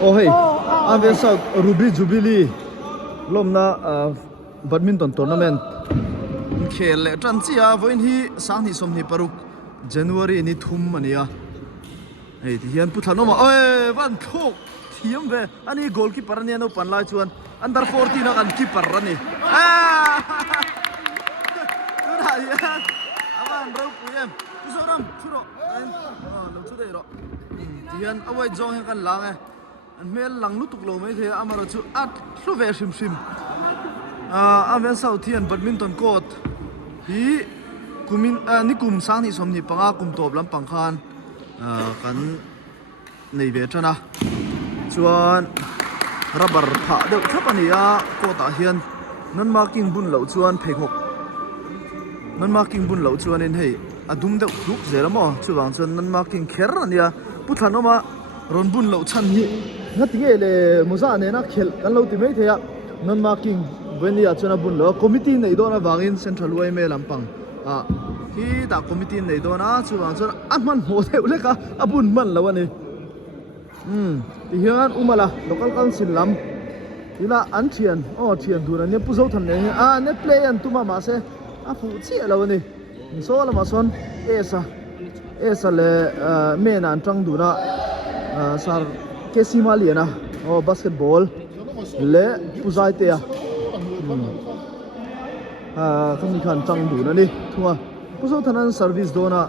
Oh hey, Aven South Ruby Jubilee lomna badminton tournament khel le tran chia voin hi sang hi som hi paruk January ni thum ania hey ti hian puthano ma oi van thok thiam ve ani goalkeeper ne no panlai chuan under 14 na kan keeper rani tuna hian aman ro puyem pusoram churo no chu dei ro ti hian awai jong hen kan lang an mel lang lutuk lo mai the amaro chu at hlu ve hrim hrim Aven South hian badminton court hi kumin nikum sang ni som ni panga kum top lam pangkhan kan nei ve thana chuan rubber pha deuh thapania kota hian non marking bun lo chuan pheikhok non marking bun lo chuan in hei adum deuh luk zeramo chuwang chuan non marking kher ania puthanoma ron bun lo chan hi ngatinge le muza ne na khel kan lo ti mai theya non marking venia chuna bun lo committee nei dona wangin central way me lampang hi da committee nei dona chuwang chuan aman ho theu leka abun man lo ani ti hian umala local council lam ila an thian dura ne puzo than ne ne play an tuma ma se a fu chi lo ani so la ma son esa le men an tang dura sar kesima liana basketball le puzai te kami khan tang dura ni thunga puzo thanan service dona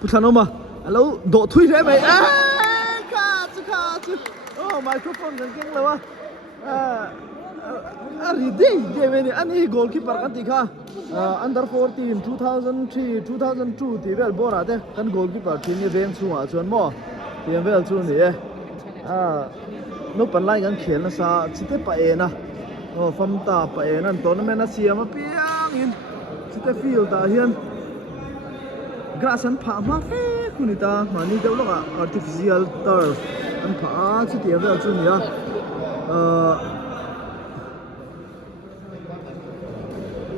puthanoma hello do thui re mai kha chu microphone kan keng lawa ari de meni ani goalkeeper kan ti kha under 14 2003 2002 ti vel bora de kan goalkeeper team ni veng chunga chuan mo tiam vel chu ni no panlai kan khel na sa chite pa e na famta pa e nan tournament na siam piang in chite field ta hian grass an pha ma fe kunita mani deuloka artificial turf an pha chu tiam vel chu nia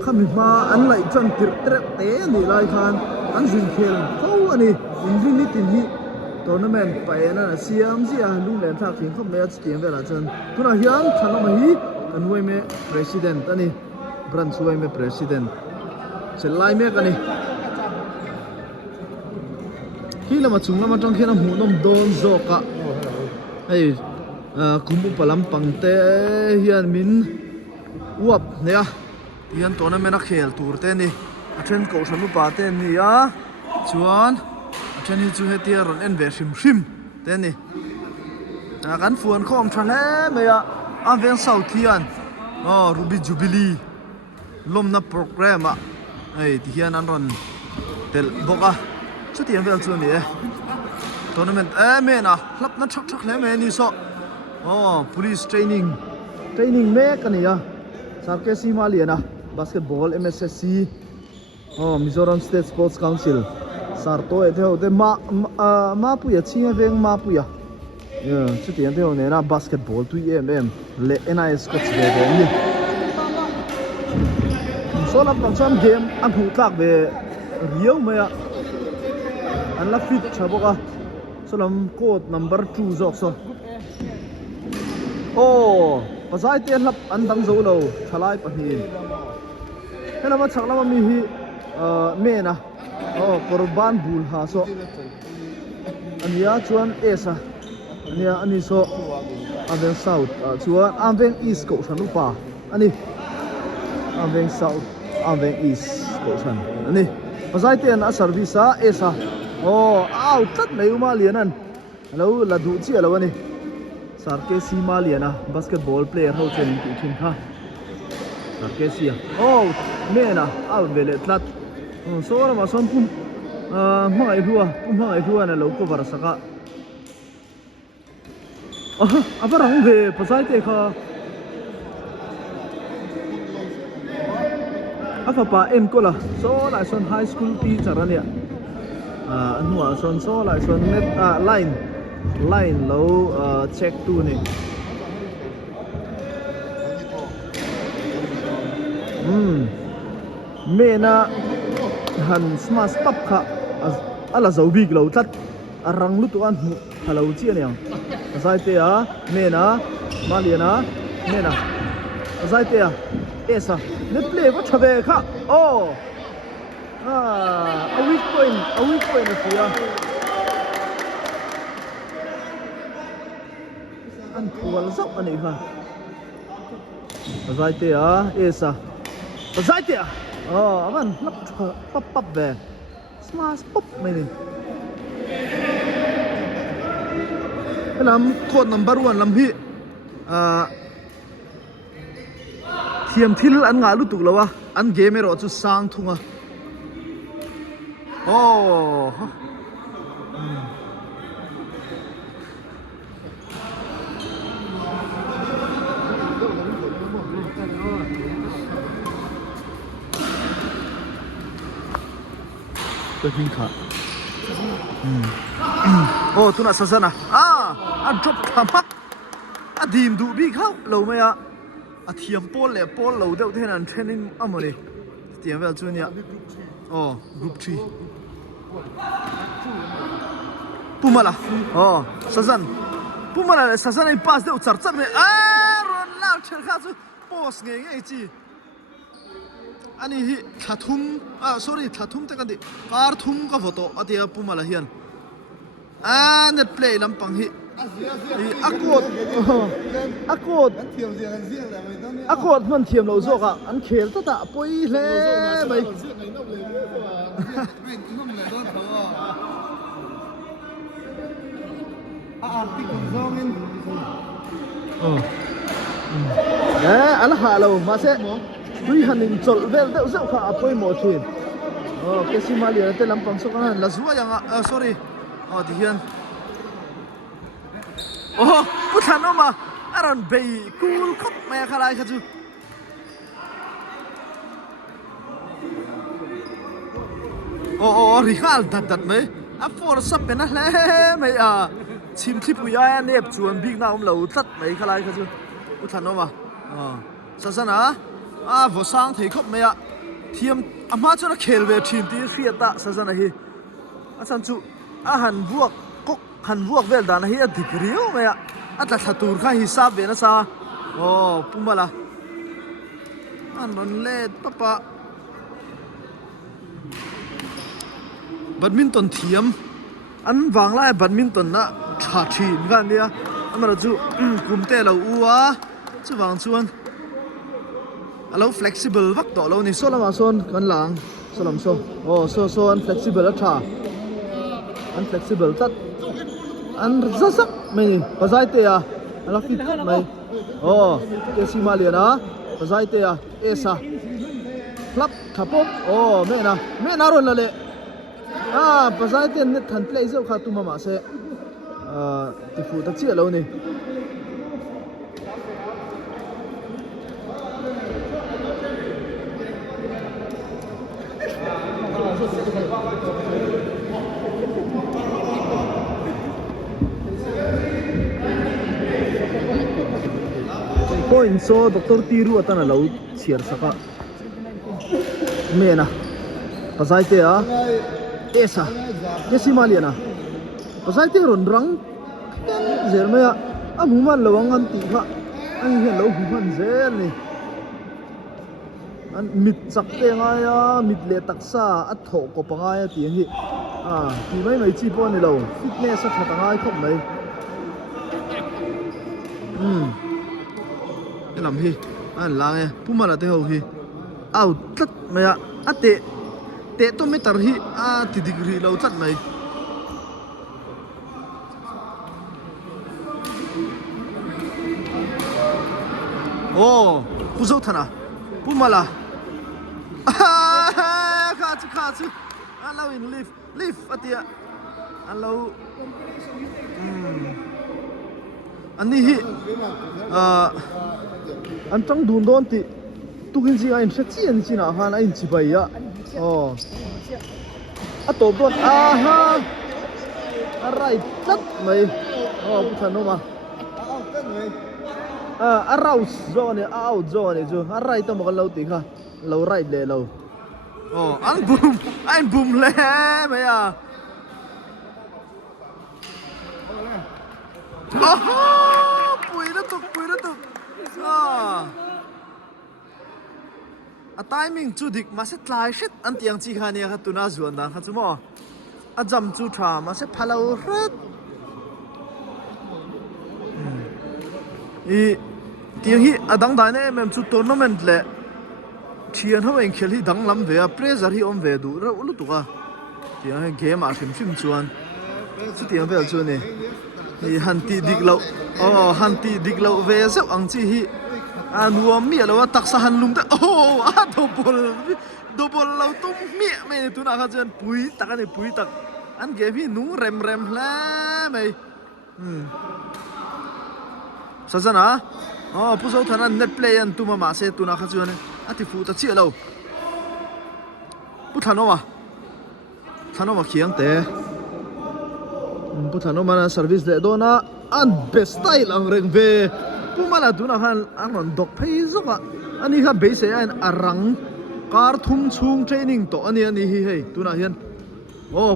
khami ma an lai chan tir trep te ni lai khan an zin khel tho ani in ni tin hi tournament pa ena siam zia lu len tha king khom me tiam vel a chan tuna hian thanama hi kan huai me president ani branch huai me president chelai me kani hi lama chung lama tang khian mu nom don zoka hey kumu palam pangte hian min uap nia hian tournament a khel tur te ni a then ko thanu pa te ni ya chuan a then hi chu hetia ron en ve hrim hrim te ni kan fuan khom thale me ya Aven South hian Ruby Jubilee lomna program a ei ti hian an ron tel boka chu tiam vel chu ni tournament mena hlap na thak le me ni so police training me kania sarke sima liana basketball MSSC Mizoram State Sports Council sarto etheu de ma puya chinga veng ma puya chu tiam vel ne na basketball tu le NIS coach ve ni so la pangcham game an hu tlak ve riau maya an la fit chaboka solam code number 2 zok so pasai te lap an dang zo lo thalai pahin hena ma chaklama mi hi mena korban bul ha so ania chuan esa ania ani so Aven South chuan Aven East ko thanu pa ani Aven South Aven East ko than ani pasai te na service a esa tat mai uma lianan hello la du chi alo ani sarke sima liana basketball player ho chen ti thin kha sarke sia mena vele tlat so ma son pum mai huwa na lo ko var saka abarang ve pasai te kha afapa en kola so la son high school teacher ania anwa son so la son net line lo check tu ni mena han smash tap kha ala zo big lo tat arang lu tu an hello chi aniang zai te a mena maliana mena zai te a esa net play ko thabe kha oh a weak point na sia an thual zau ani ha zai te a esa zai te a oh aman lap pap ve smash pop mai ni lam code number 1 lam hi thiam thil an nga lu tuk lawa an game ero chu sang thunga oh tôi hình khá oh tu na sasana a drop thamak a dim du bi khau lo mai a thiam pol le pol lo deuh the nan training amoni tiam vel chu nia oh group 3 pumala oh sasan pumala le sasan ai pass deuh char char me ron lau cher kha chu post nge nge chi ani hi thathum sorry thathum te kan di par thum ka photo atia pumala hian net play lampang hi akot man thiam lo zo ka an khel ta poi hle mai ala halo ma se tui hanin chol vel deuh zeu kha apoi mo thin ke simali te lampang so kan la zuwa yang sorry di hian puthan oma aron bei cool khop me khalai kha chu rihal dat me a for sap pe na hle me chim thi pu ya nep chuan big na lo tat mai khalai kha chu puthan oma sasana vo sang thei khop me thiam ama chona khel ve thin ti fiat ta sasana hi asan chu han vuak kok han vuak vel dan hi a dikriu me atla thatur kha hisab ve na sa pumala an ron le papa badminton thiam an wangla badminton na tha thin gan nia amara chu kumte lo uwa chu wang chuan alo flexible vak to lo ni so lama son kan lang so lam so an flexible a tha an flexible tat an zasak mai bazai te ala fit mai ke simaliana bazai te esa flap thapop me na ron la le bazai te net than play zo kha tu mama se ti fu ta chi lo ni point so doctor tiru atana lo chiar saka mena pasai te esa desimaliana pasai te ron rang zermaya amuman lawangan ti kha ai hian lo human zel ni an mit chak te nga ya mit le taksa a tho ko panga ya ti hi ti mai chi pon ni lo fitness a thata ngai khop mai làm hi an lang e pumala te ho hi out tat maya ate te to meter hi ti degree lo chat mai puzo thana pumala kha chu allow in live atia allow ani hi an tang dun don ti tukin ji ai sachi an china han ai chi bai ya a to don right tat mai puthano ma arouse zone out zone jo right to mo lo ti kha lo right le lo an boom le me pui na tuk a timing chu dik ma se tlai shit an tiang chi khania kha tuna zuan dan kha chumo a jam chu tha ma se phalo ret i tiang hi adang dai ne mem chu tournament le thian ho en khel hi dang lam ve a pressure hi om ve du ra ulu tuka tiang game a hrim chuan chu tiang vel chu ni hi hanti diklo hanti diklo ve zau ang chi hi nuam mi lo taksa han lum ta a double lo tum mi me tu na kha chen pui tak ani pui tak an ge hi nu rem hla mai sajana pu zo thana net play an tu ma se tu na kha chuan ati fu ta chi lo pu thano ma khiang te pu thano ma service de do na an best style ang reng ve pumala tuna khan angon dok phei zaka ani kha base an arang kar thum chung training to ani hi hei tuna hian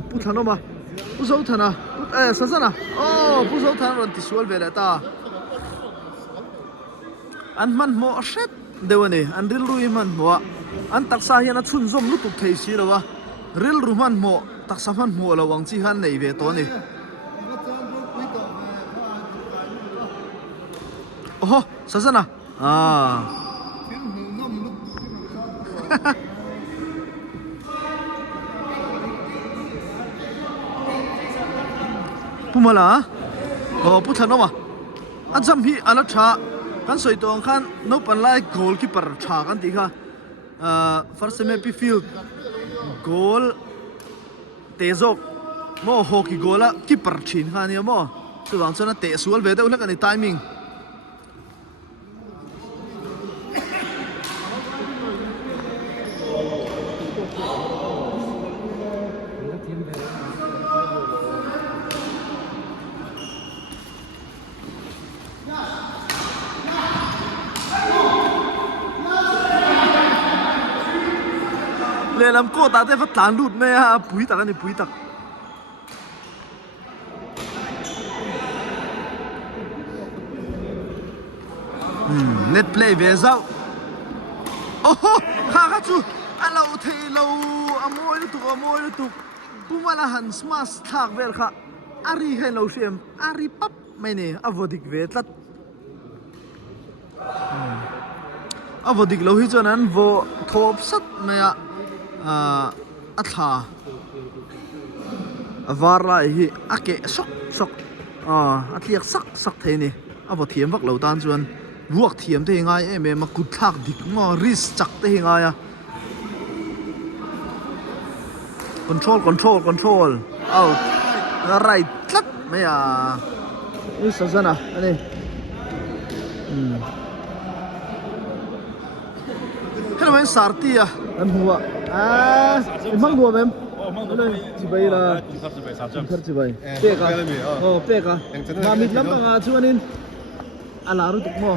pu thano ma pu zo thana sajana pu zo thana ron ti sual vela ta an man mo shet dewani an ril ru man mo an taksa hian a chun zom lu tuk thei si lawa ril ru man mo taksa man mo lawang chi han nei ve to ni sajana pumala pu thano ma ajam hi ala tha kan soi tong khan no pan lai goalkeeper tha kan ti kha first map field goal tezok mo hockey goala keeper thin kha ni mo chu wang chona te sual ve deuh lek ani timing le lam ko ta te phát tán lụt me ha pui tak ani pui tak net play ve zau kha chu alo thei lo amoi tu pumala han smash thak vel kha ari he lo shem ari pap mai ne avodik ve tlat avodik lo hi chonan vo thop sat me atha avara hi ake sok atliak sak the ni avo thiam vak lo tan chuan ruak thiam te ngai em ma kut thak dik mo ris chak te ngai a control out right tlat me ya ni sajana ani hello men sartia an huwa mang đùa em chị bay là chị bay peka mà mít lắm bằng chú anh in là rồi tục mò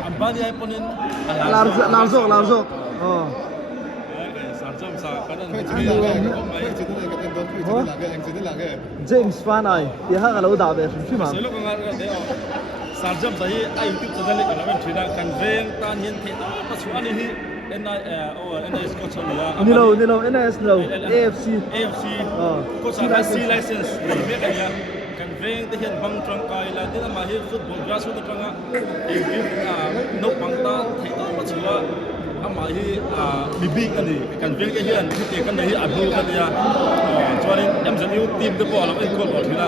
làm rộp James fan này thì hai cái lâu đào về phim mà sarjam sahi ai youtube channel ka lawan thina kan veng tan hin the to pasu ani hi NIS coach ni lo NIS no AFC coach license me kan ya kan veng te hian bang trang kai la tin ma hi football grassroots tanga no pangta the to pasu ama hi bibig ani kan veng ke hian te kan hi adu kan ya chuanin MZU team te bo lam en kol bo thina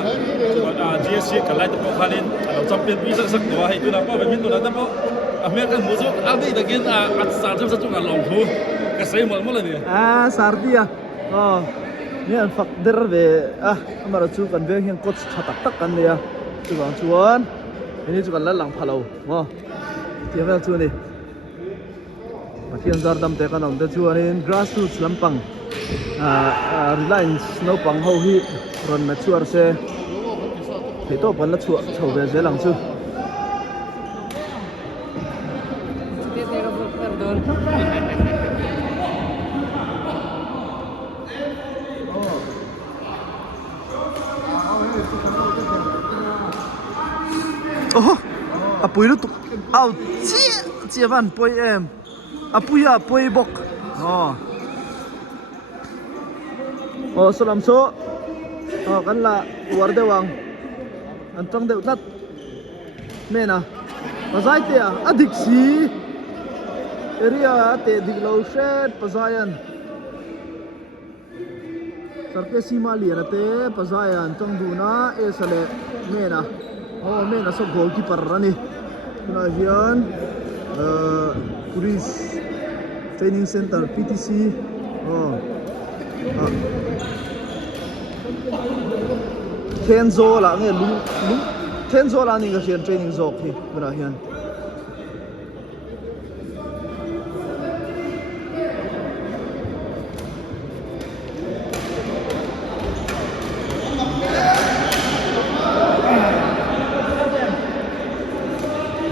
GSC ka lai te bo khanin champion bi sak to hai tu na pa min tu na ta bo American musuh abi dagin at sarjam sa chung long thu ka sai mol mol ni sardia ni an fak der ve amara chu kan ve hian coach thatak tak kan nia chu wang chuan ini chu kan la lang phalo ti ve chu ni Makian Zardam te kan om te chu anin grassroots lampang Reliance no pang ho hi ron mature se thì tôi vẫn là chậu về dưới lòng chứ oh apui lu tuk au chia van poi em apuya poi bok salam so kan la war de wang an tang de tat mena pazai te adik si area te diglo shet pazayan sarke sima lian te pazayan tang duna esale mena mena so goalkeeper rani kuna hian police training center PTC Kenzo la nge lung Kenzo la ni ga hian training zone hi kuna hian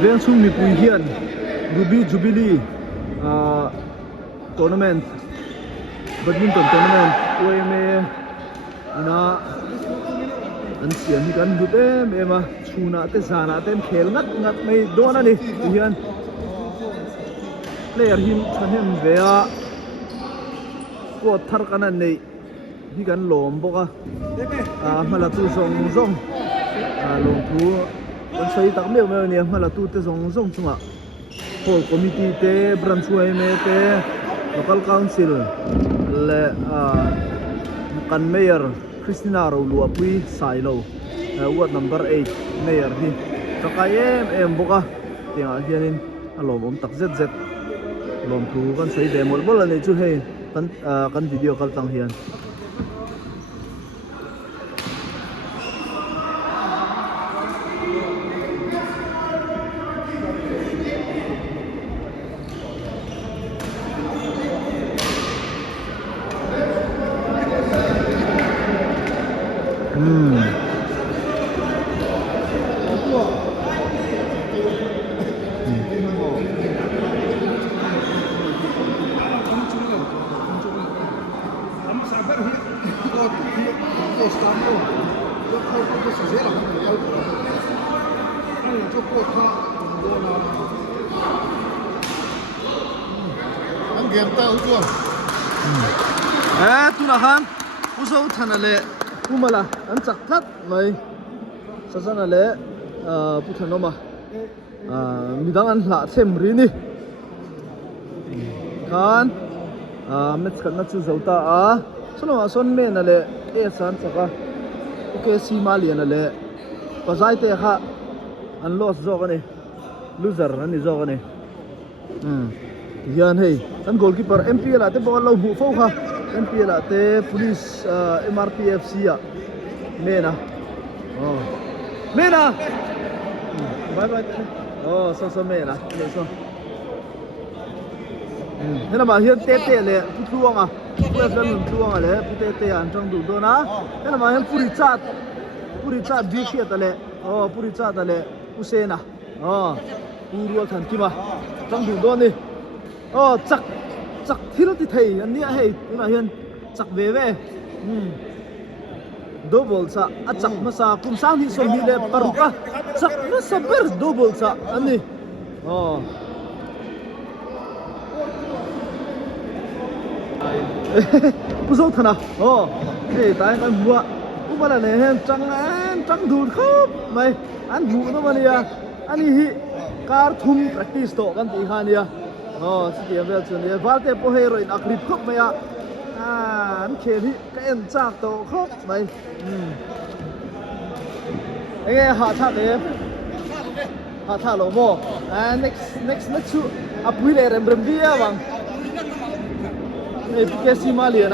Veng chung mi pui hian Ruby Jubilee tournament badminton tournament OMA ina an sian hi kan hut em chuna te zana tem khel ngat mai don ani hian player hin thanem vea ko thar kana nei hi kan lom boka mala tu zong lom thu kan sai tak meu ni mala tu te zong chunga whole committee te branch OMA te local council le kan mayor Christina Rolu apui sailo ward number 8 mayor hi takai em boka tia hianin alom tak zz lom thu kan sei demol bol ani chu hei kan video kal tang hian tu na han uzo thanale kumala an chak that mai sasana le puthanoma midang an hla them ri ni kan match kan na chu zauta sono son me na le san chaka okay si mali na le pazai te kha an loss zo gani loser ani zo gani hian hei kan goalkeeper MPL ate ball lo bu fo kha MPL ate police MRPFC mena mena bye bye so mena so hena ma hian te le putuanga puan putuanga le pute an tang du dona hena ma hian puri chat bi khia ta le puri chat ta le usena puru than kima tang du don ni chak thil ti thei an nia hei ina hian chak ve double sa chak ma sa kum sang hi som hi le paruka chak ma sa ber double sa ani puso thana hey tai kan bua ubala ne hen chang du khop mai an bu no mania ani hi kar thum practice to kan ti khania chị em bây giờ này vắt te po hero in akrip khop maya an khen hi ka en chak to khop mai nghe hạ thả lo mo next chu apui le rem dia bang ei pike sima lian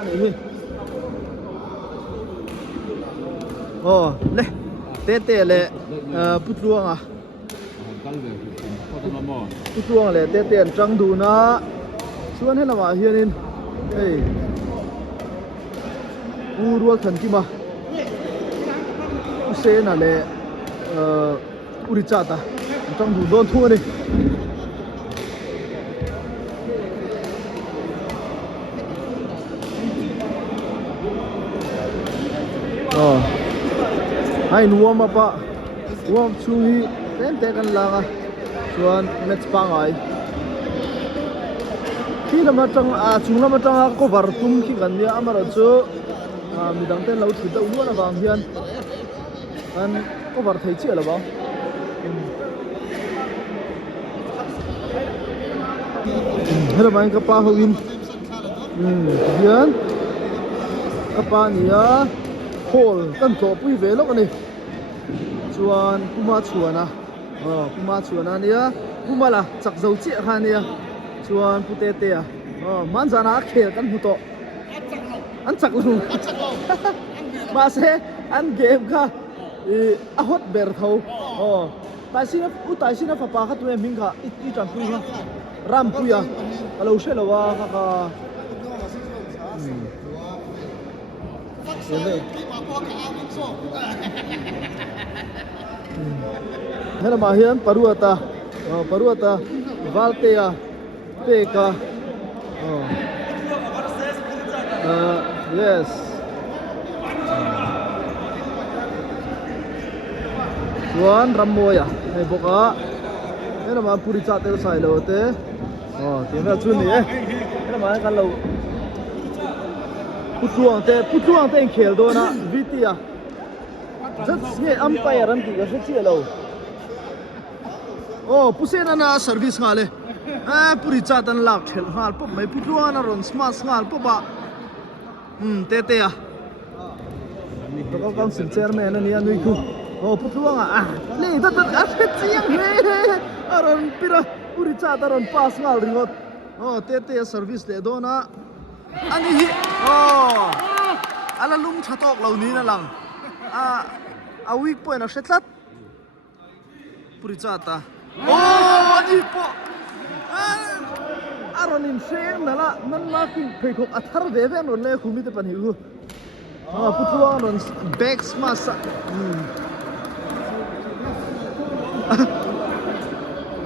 ani hi le te le putluang putuang le te ten chang du na chuan he lama hianin ei rual than ki ma se na le uri cha ta chang du don thu ni ai nuam apa warm chung hi ten te kan langa chuan match pa ngai khi lama tang a chung lama tang a cover tum khi kan nia amara chu midang ten lo thu da u na wang hian an cover thei chi ala ba hello mai ka pa ho in hian ka pa nia hol kan to pui ve lok ani chuan puma chuana puma chuana nia puma la chak zo chi kha nia chuan pute te a man jana khel kan hu to an chak lu ma se an game kha a hot ber tho ta sina pa pa kha tu ming kha i tan pu kha ram puya alo she lawa kha hela ma hian paruata valtea peka yes chuan ramoya hei boka hela ma puri cha tel sai lo te tianga chu ni hela ma kan lo putuang te khel do na vitia just ye umpire ran ti ga chi lo pusena na service ngale puri cha tan lak thel hal pop mai putuang na ron smart ngal pop ba te a to ka council chairman ani anui khu putuang le ta chiang he aron pira puri cha ta ron pass ngal ringot te service le do na ani hi ala lung thatok lo ni na lang a week point a shetlat puri cha ta ani po aron in seng nala nan ma ku phei khok athar ve ve ron le khumi te pan hi hu putuang ron back smash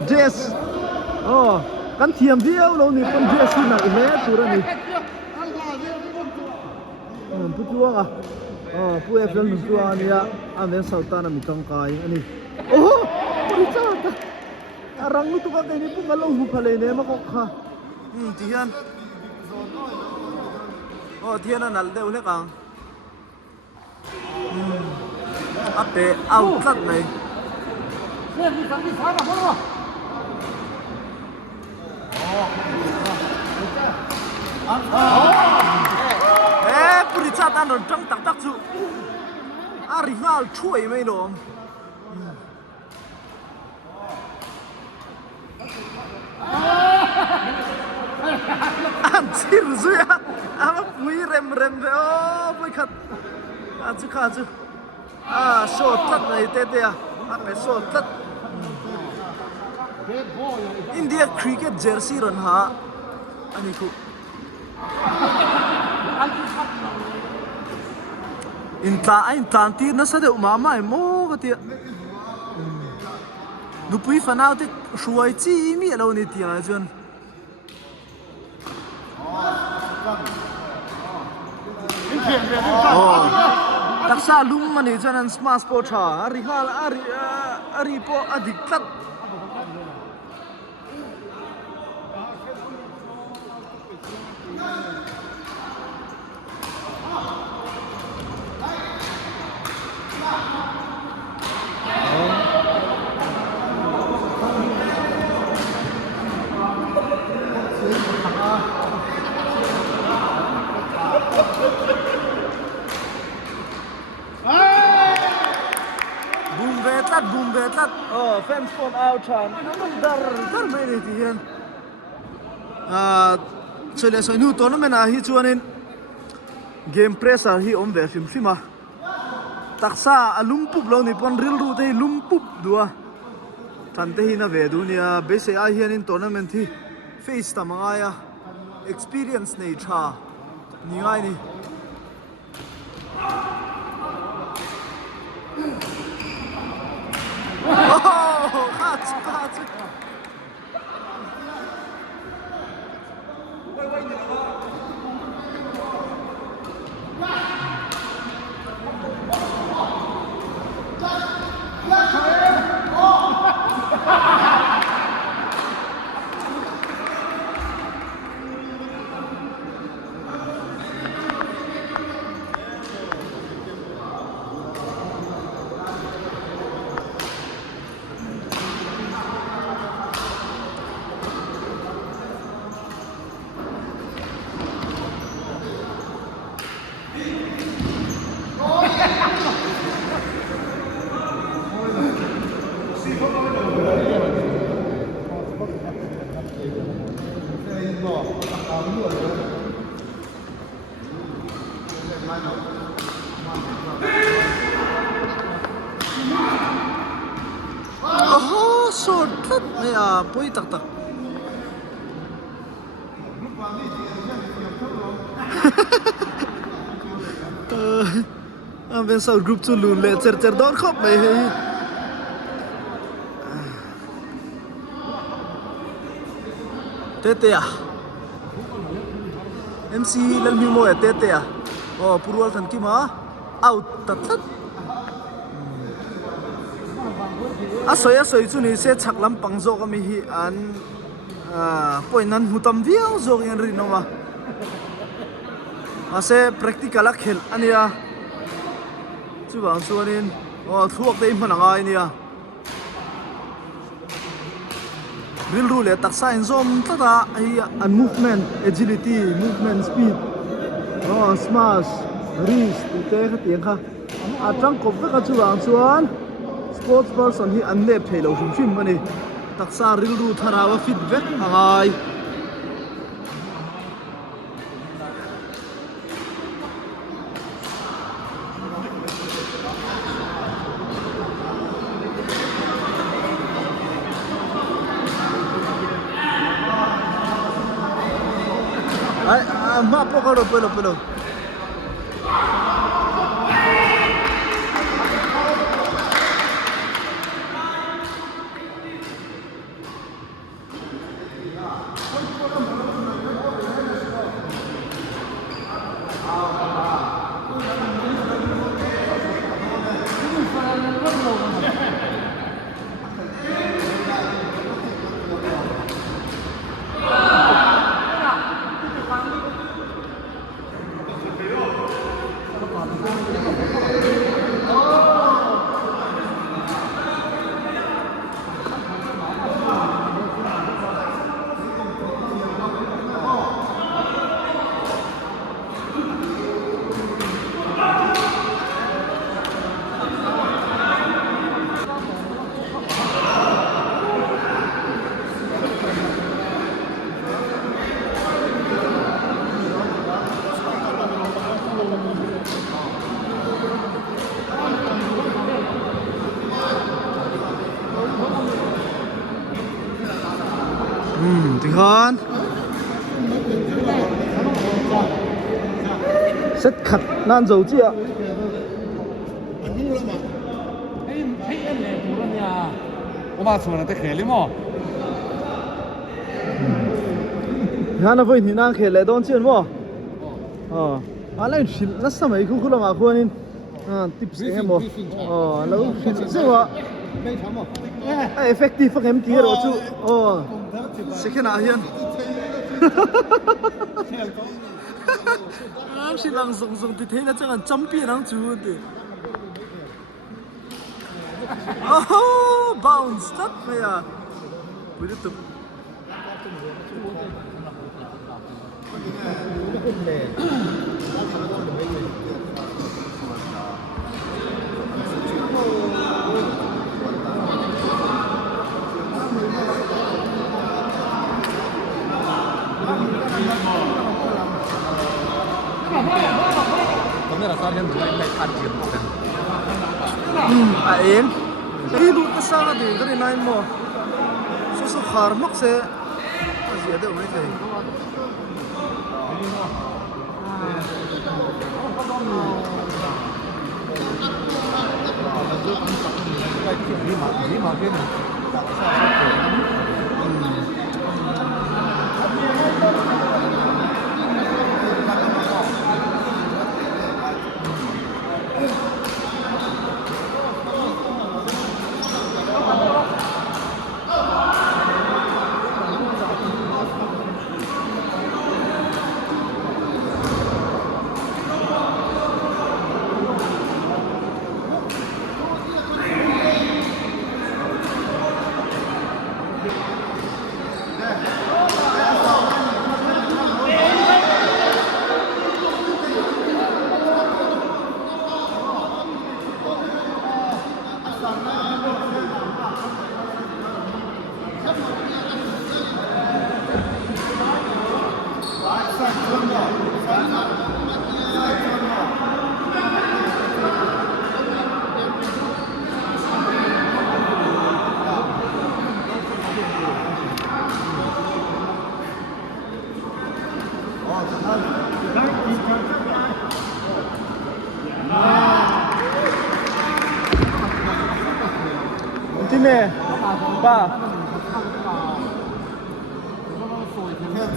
dress kan thiam viau lo ni pon dress na he tura ni putuang pu efel nu tua ania amen sultana mi tong kai ani puri cha ta arang nu tu ka ni pu ngalo hu phale ne ma ko kha tian tian na nal deu le kang ape outlet này puri cha tan ron tang tak tak chu ari ngal chui mai nom an chir zuya ama pui rem ve pui khat chu kha chu so tat nei te pe so tat India cricket jersey ron ha ani ku in tlan ti na sa de mama mo ka ti nu pui fanau te shuai chi mi lo ni ti na chun taksa lum mani chanan smash po tha ari po adik tat boom vetlat fans phone out chan dar mai ni tian chele so nu tournament a hi chuanin game pressure hi om ve fima taksa alum pup lo ni pon ril ru te lum pup dua tante hi na ve du nia base a hian in tournament hi face tamanga ya experience nei tha ni ngai ni short tlat mai a poi tak tak bên sau group chu lùn lệ cher cher đón khóc mày tete à MC lần mi mo tete à purwal than ki ma out tat tat asoi chu ni se chak lam pang zo ka mi hi an point nan hutam viau zo yan ri no ma ase practical a khel ania chu bang chuanin thuak te hman angai nia ril ru le taksa in zom tata hi an movement agility movement speed smash wrist te kha tiang kha atang kop ka chu bang chuan sports person hi an ne phelo hum him mani taksa ril ru tharawa fit vek angai ma pokaro pelo Tihan set khát nan dầu chi ạ hắn là với thì nàng khề lại đón chuyện mà anh lại chỉ rất sao mấy khu là mà khu anh tips em mà lâu sao mà effective em kia rồi chú sẽ cái nào hiền chỉ lang dùng thì thế là chắc là chấm biển đang chú thì bounce tất mày à với tiếp tục Kamera sarjan juga ini kan dia bukan. Em cái đút cái sao thì cái này mo số khar mắc sẽ gì ở đâu mấy thầy Tine. Ba.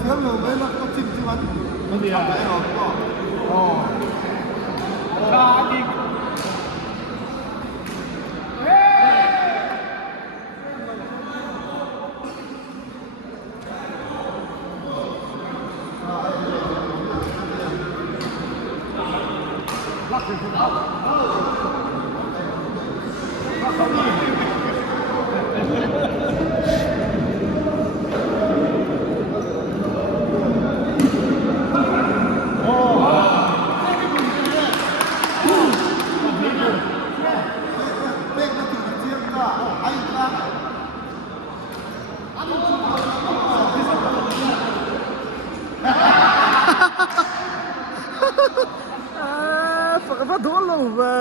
Theo người mới là có trình chứ anh. Cái gì à? Fakapa dolo ba.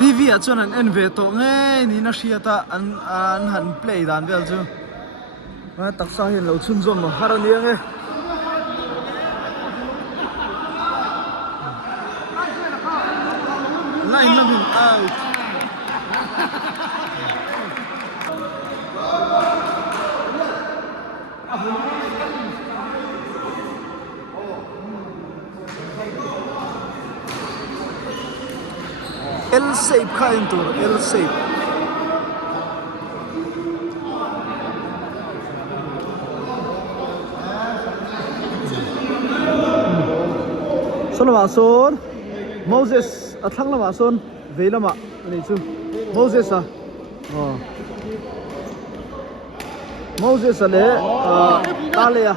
TV at chuan an en ve to nge ni na hriata an han play dan vel chu ma taksa hian lo chun zom no har ani nge line na bin out L shape kain tur L shape Solama son Moses athlang lama son veilama ani chu Moses a Moses ale talea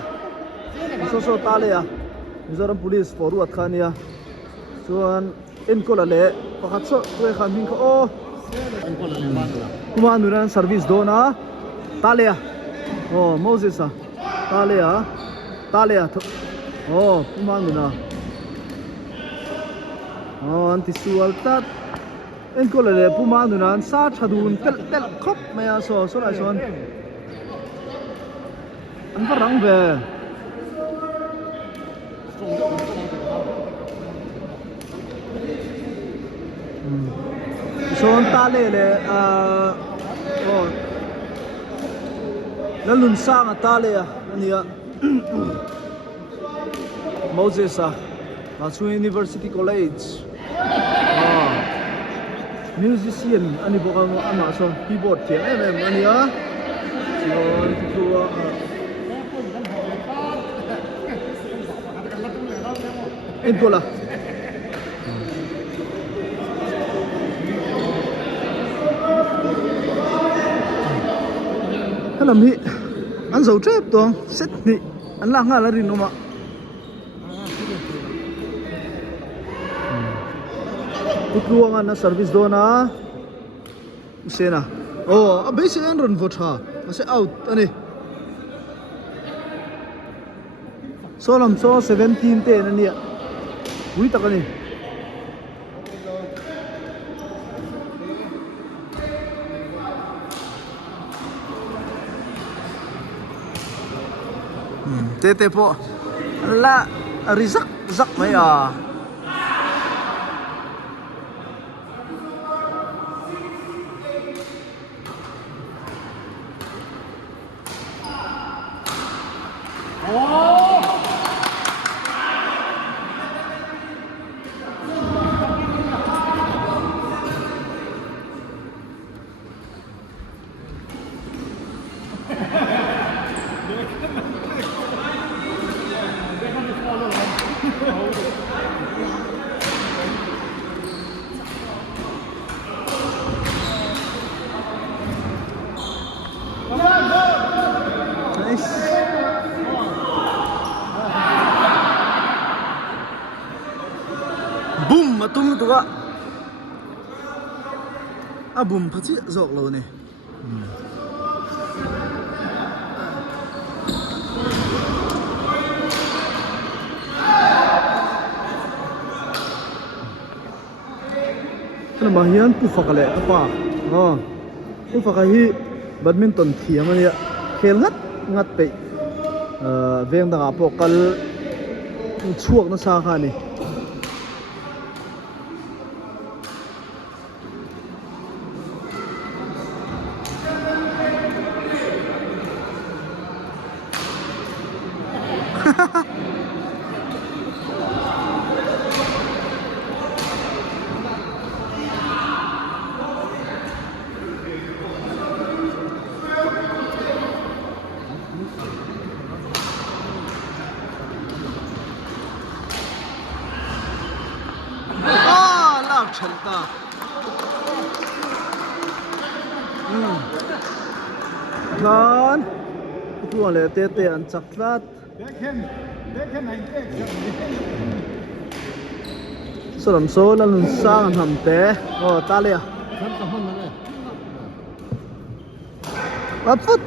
so talea Mizoram police foru athania chuan enkola le pakhat so toi khan min kho o kuma nuran service dona talea Moses a talea kuma nuna anti sual tat enkola le puma nuran sa thadun tel khop maya so lai son an varang ve son tale le lalun sang tale ania Moses Chu University College musician ani bokang ama so keyboard thiam em ania son tua enkola làm ni ăn dầu trép tuồng set ni ăn lang nga la rin no ma Tukluang na service do na usena a basic an run vote ha ase out ani solam so 17 te ani ui takani tete po la rizak zak mai boom matum tu ka a boom phachi zok lo ni kana ma hian pu fakale apa pu fakahi badminton thiam ania khel ngat pe veng danga po kal chuak na sa kha ni chanta lan tu le te an chaklat Backhand ein Eck. salam so lan sang ham te ta le a put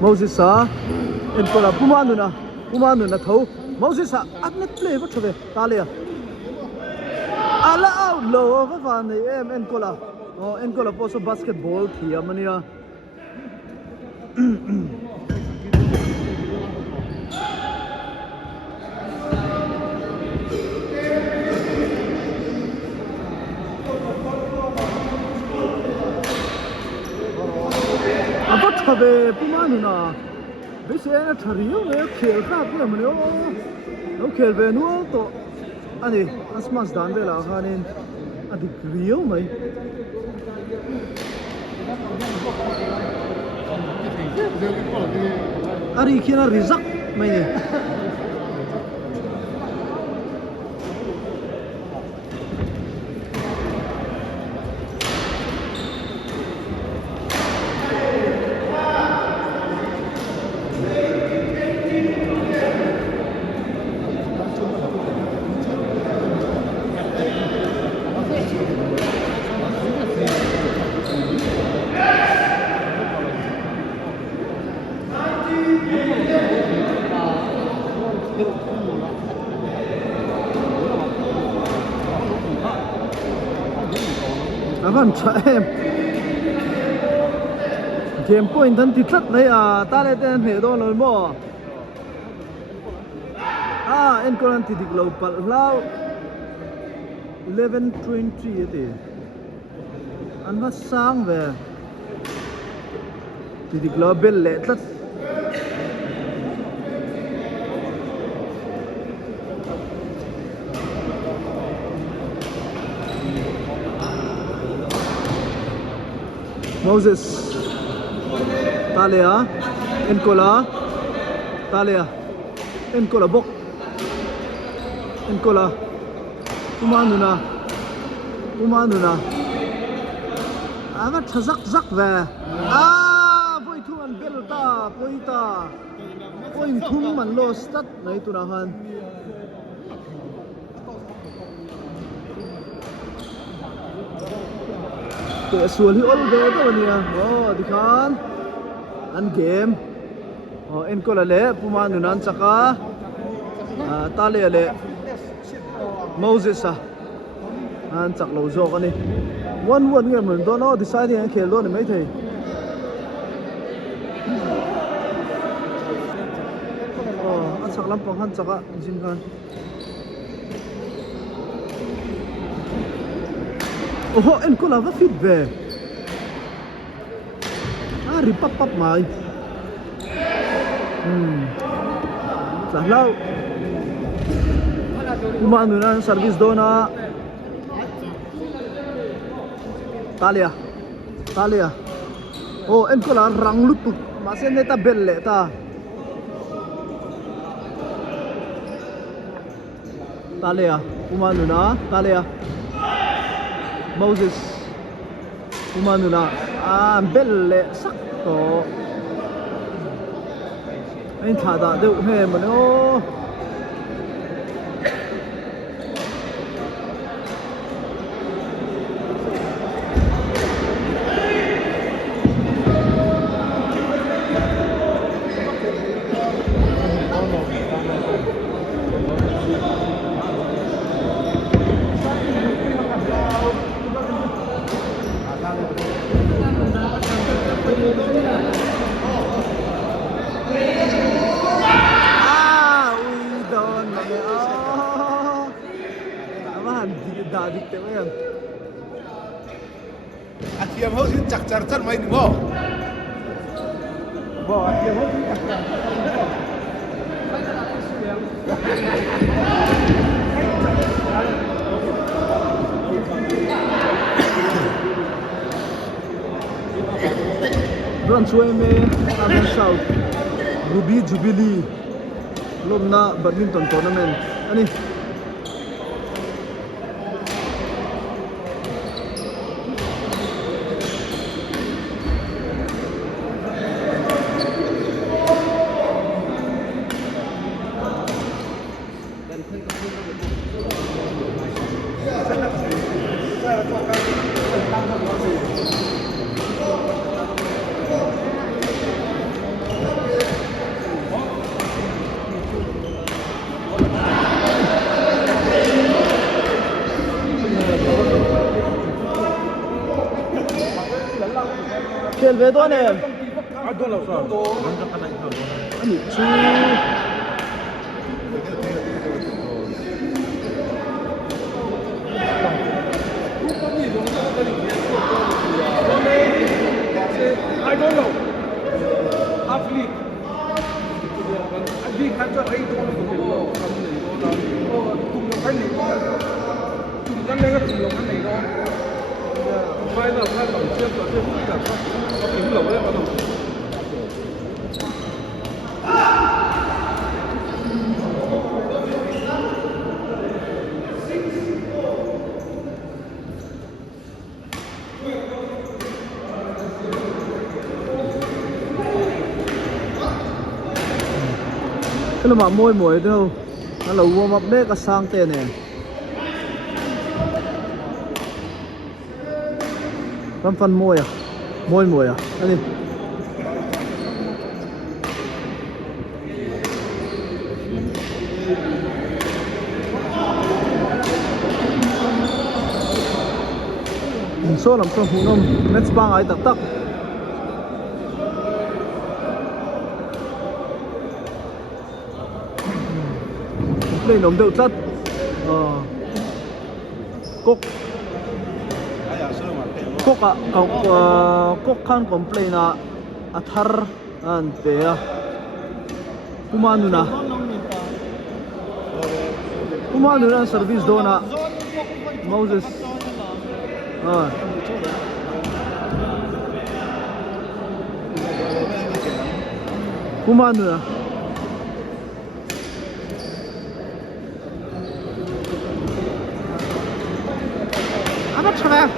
Moses en kola pumanu na thau Moses atnet play ba thave talia ala out low va van en kola poso basketball thia mania apa thave pumanu na bese na thariyo me khel kha pe mane no khel ve nu to ani asmas dan de la khanin adi riyo mai ari khina rizak mai ne Avan cha em game point tan titlat nei ta le ten he do lo mo en koran ti dik lo pal lau 11:20 ate an va sang ve ti dik lo bel le tlat Moses Talia Enkola Talia Enkola bok Enkola Umanuna Ava thazak ve voi thu an belta poita point thum man lo stat nai tu na han sual hi ol ve to nia dikhan an game en kola le pumanu nan chaka ta le le Moses an chak lo zo ani 1-1 nge mun do no deciding an khel do ni mai thei an chak lam pang han chaka jim kan en kola va fit ve ripap mai sahlau umanunan service dona Talia en kola rang lutu masen neta belle ta Talia umanuna Talia Moses Puma nuna belle sakto anh thả đã đều hè mà nó Dadik te yan. At yam ho sin chak char chan mai ni mo. Bo at yam ho sin chak char. Ron chuai me Amen South Ruby Jubilee Lomna badminton tournament ani kel ve do ne Adon la sa. Manjo kana ito. ani chu I don't know. Athlete. Đi khán giả thấy tôi không thể lo cùng lòng anh này cùng căn này cùng lòng anh này đó phải là phải lòng xem là xem cả có tiếng lòng đấy mà đâu cái là mà môi đâu nó là warm up đấy cái sang tên này phần môi à môi à anh đi số làm sao hùng ông next bang ai tắc tắc đây nồng đều tất cốc cốc à cốc khăn complain à athar an te à kumanu na service do na Moses kumanu na Trevor.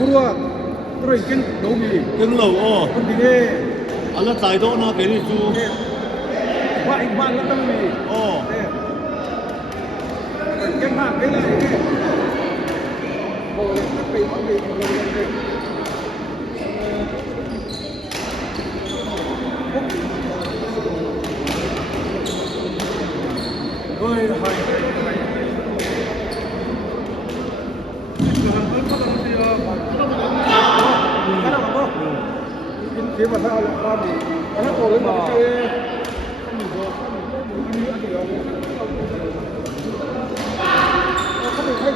bữa rồi cái đâu bị cưng lầu ô con đi nghe anh là tài đó nó cái đi chú bạn nó tâm bị ô cái bạn cái này hồi nó bị ôi hay thế mà sao lại qua thì nó cổ lên mà chơi không được rồi không được thì không được hay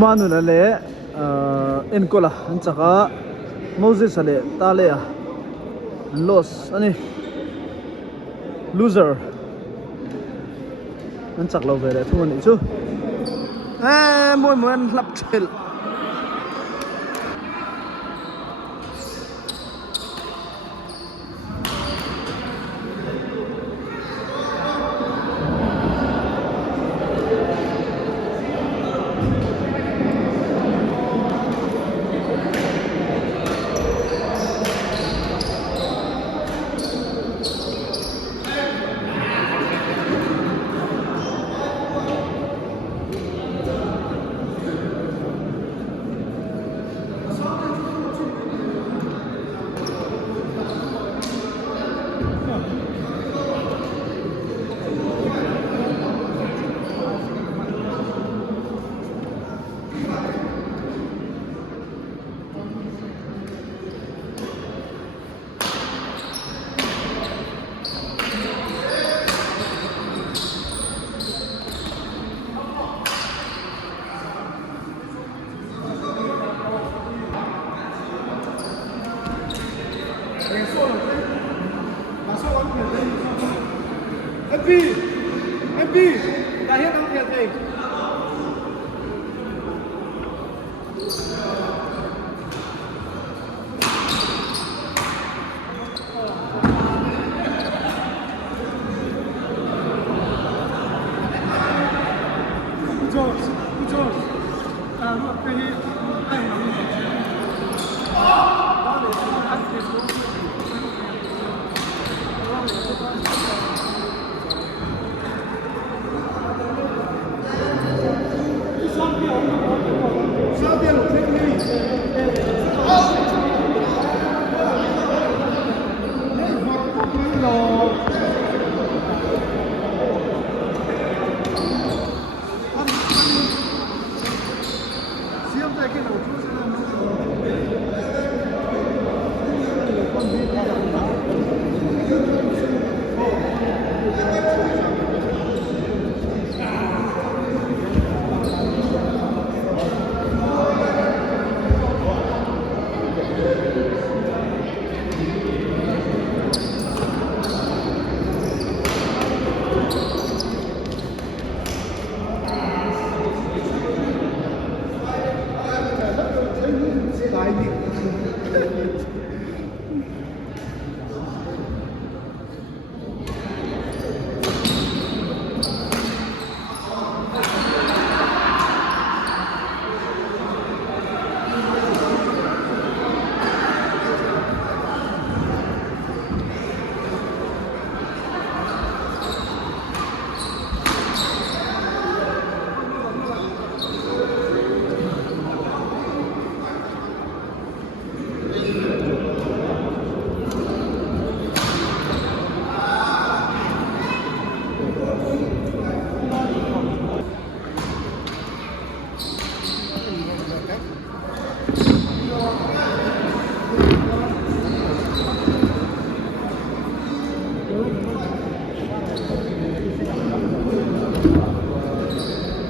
Manu na le enkola anchaka Moses ale tale a loss ani loser anchak lo ve le thun ni chu moi mon lap chel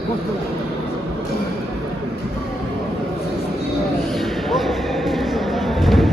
Costa